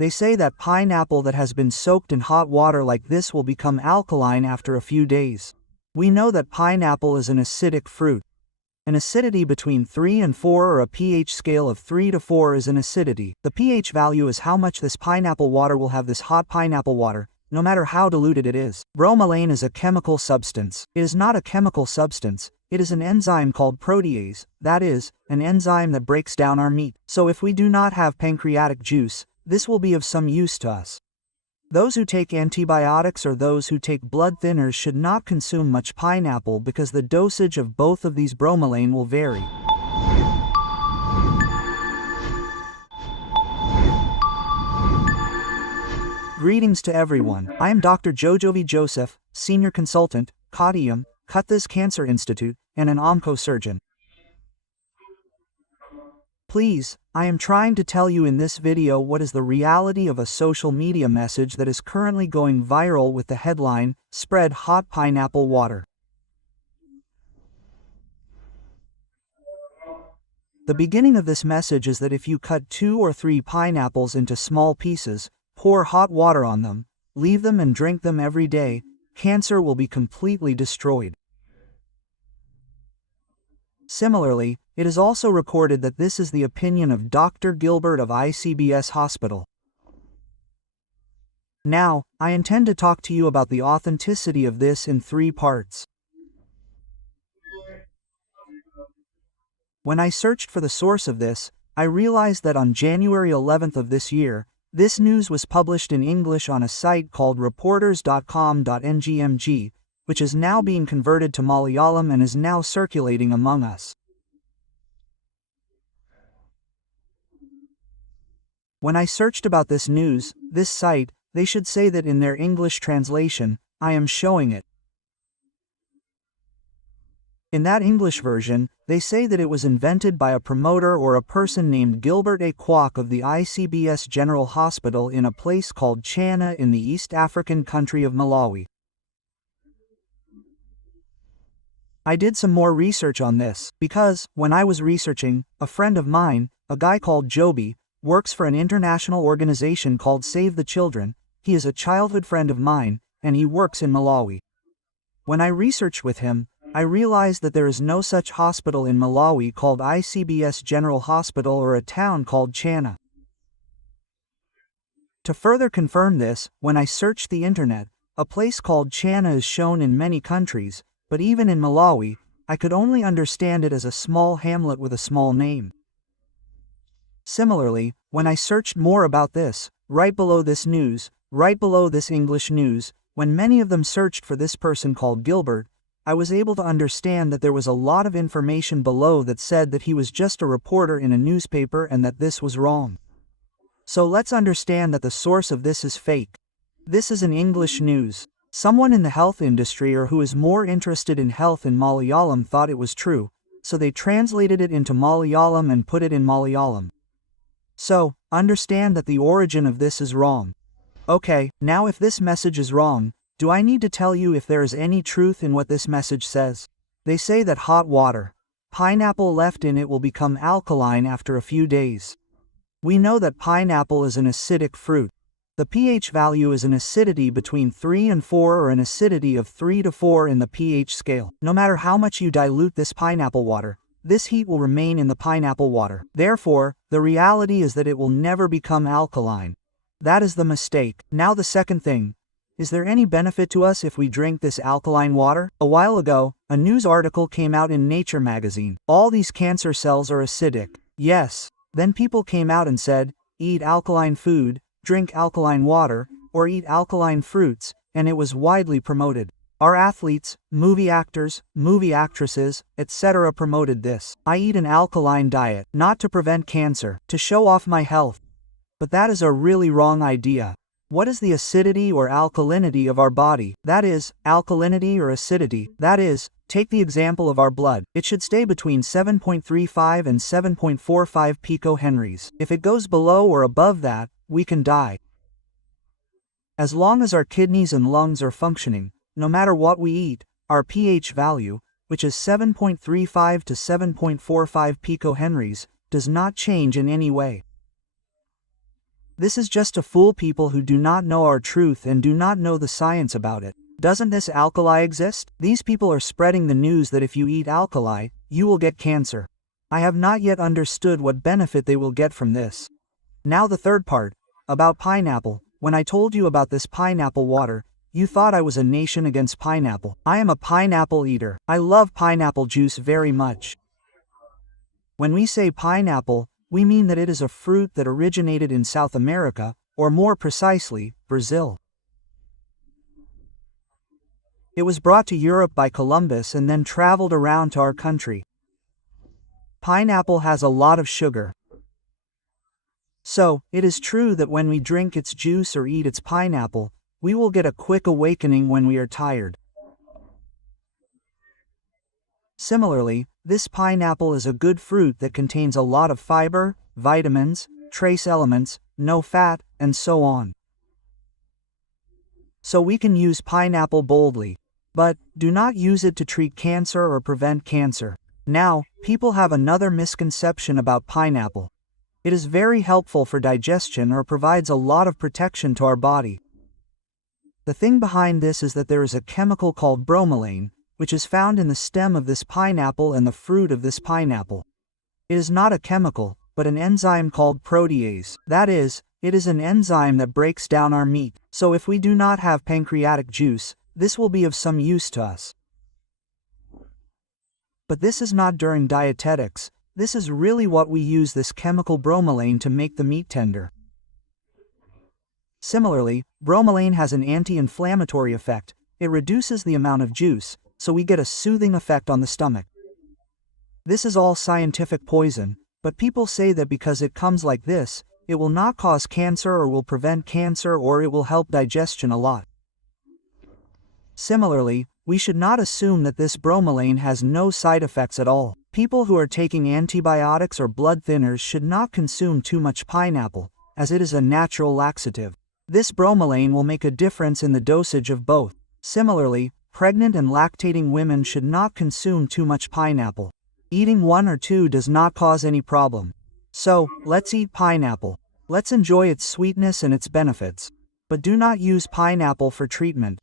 They say that pineapple that has been soaked in hot water like this will become alkaline after a few days. We know that pineapple is an acidic fruit. An acidity between 3 and 4 or a pH scale of 3 to 4 is an acidity. The pH value is how much this pineapple water will have this hot pineapple water, no matter how diluted it is. Bromelain is a chemical substance. It is not a chemical substance. It is an enzyme called protease, that is, an enzyme that breaks down our meat. So if we do not have pancreatic juice, this will be of some use to us. Those who take antibiotics or those who take blood thinners should not consume much pineapple because the dosage of both of these bromelain will vary. Greetings to everyone. I am Dr. Jojo V Joseph, Senior Consultant, Codium, Cuthas Cancer Institute, and an oncosurgeon. Please, I am trying to tell you in this video what is the reality of a social media message that is currently going viral with the headline, "Spread Hot Pineapple Water." The beginning of this message is that if you cut 2 or 3 pineapples into small pieces, pour hot water on them, leave them and drink them every day, cancer will be completely destroyed. Similarly, it is also recorded that this is the opinion of Dr. Gilbert of ICBS Hospital. Now, I intend to talk to you about the authenticity of this in 3 parts. When I searched for the source of this, I realized that on January 11th of this year, this news was published in English on a site called reporters.com.ngmg, which is now being converted to Malayalam and is now circulating among us. When I searched about this news, this site, they should say that in their English translation, I am showing it. In that English version, they say that it was invented by a promoter or a person named Gilbert A. Kwok of the ICBS General Hospital in a place called Chana in the East African country of Malawi. I did some more research on this, because, when I was researching, a friend of mine, a guy called Joby, works for an international organization called Save the Children. He is a childhood friend of mine, and he works in Malawi. When I researched with him, I realized that there is no such hospital in Malawi called ICBS General Hospital or a town called Chana. To further confirm this, when I searched the internet, a place called Chana is shown in many countries, but even in Malawi, I could only understand it as a small hamlet with a small name. Similarly, when I searched more about this, right below this news, right below this English news, when many of them searched for this person called Gilbert, I was able to understand that there was a lot of information below that said that he was just a reporter in a newspaper and that this was wrong. So let's understand that the source of this is fake. This is an English news. Someone in the health industry or who is more interested in health in Malayalam thought it was true, so they translated it into Malayalam and put it in Malayalam. So, understand that the origin of this is wrong. Okay, now if this message is wrong, do I need to tell you if there is any truth in what this message says? They say that hot water, pineapple left in it will become alkaline after a few days. We know that pineapple is an acidic fruit. The pH value is an acidity between 3 and 4 or an acidity of 3 to 4 in the pH scale. No matter how much you dilute this pineapple water, this heat will remain in the pineapple water. Therefore, the reality is that it will never become alkaline. That is the mistake. Now the second thing. Is there any benefit to us if we drink this alkaline water? A while ago, a news article came out in Nature magazine. All these cancer cells are acidic. Yes. Then people came out and said, eat alkaline food, drink alkaline water, or eat alkaline fruits, and it was widely promoted. Our athletes, movie actors, movie actresses, etc. promoted this. I eat an alkaline diet, not to prevent cancer, to show off my health. But that is a really wrong idea. What is the acidity or alkalinity of our body? That is, alkalinity or acidity. That is, take the example of our blood. It should stay between 7.35 and 7.45 picohenries. If it goes below or above that, we can die. As long as our kidneys and lungs are functioning, no matter what we eat, our pH value, which is 7.35 to 7.45 picohenries, does not change in any way. This is just to fool people who do not know our truth and do not know the science about it. Doesn't this alkali exist? These people are spreading the news that if you eat alkali, you will get cancer. I have not yet understood what benefit they will get from this. Now the third part, about pineapple. When I told you about this pineapple water, you thought I was a nation against pineapple. I am a pineapple eater. I love pineapple juice very much. When we say pineapple, we mean that it is a fruit that originated in South America, or more precisely, Brazil. It was brought to Europe by Columbus and then traveled around to our country. Pineapple has a lot of sugar. So, it is true that when we drink its juice or eat its pineapple, we will get a quick awakening when we are tired. Similarly, this pineapple is a good fruit that contains a lot of fiber, vitamins, trace elements, no fat, and so on. So we can use pineapple boldly. But, do not use it to treat cancer or prevent cancer. Now, people have another misconception about pineapple. It is very helpful for digestion or provides a lot of protection to our body. The thing behind this is that there is a chemical called bromelain, which is found in the stem of this pineapple and the fruit of this pineapple. It is not a chemical, but an enzyme called protease. That is, it is an enzyme that breaks down our meat. So if we do not have pancreatic juice, this will be of some use to us. But this is not during dietetics. This is really what we use this chemical bromelain to make the meat tender. Similarly, bromelain has an anti-inflammatory effect. It reduces the amount of juice, so we get a soothing effect on the stomach. This is all scientific poison, but people say that because it comes like this, it will not cause cancer or will prevent cancer or it will help digestion a lot. Similarly, we should not assume that this bromelain has no side effects at all. People who are taking antibiotics or blood thinners should not consume too much pineapple, as it is a natural laxative. This bromelain will make a difference in the dosage of both. Similarly, pregnant and lactating women should not consume too much pineapple. Eating 1 or 2 does not cause any problem. So, let's eat pineapple. Let's enjoy its sweetness and its benefits. But do not use pineapple for treatment.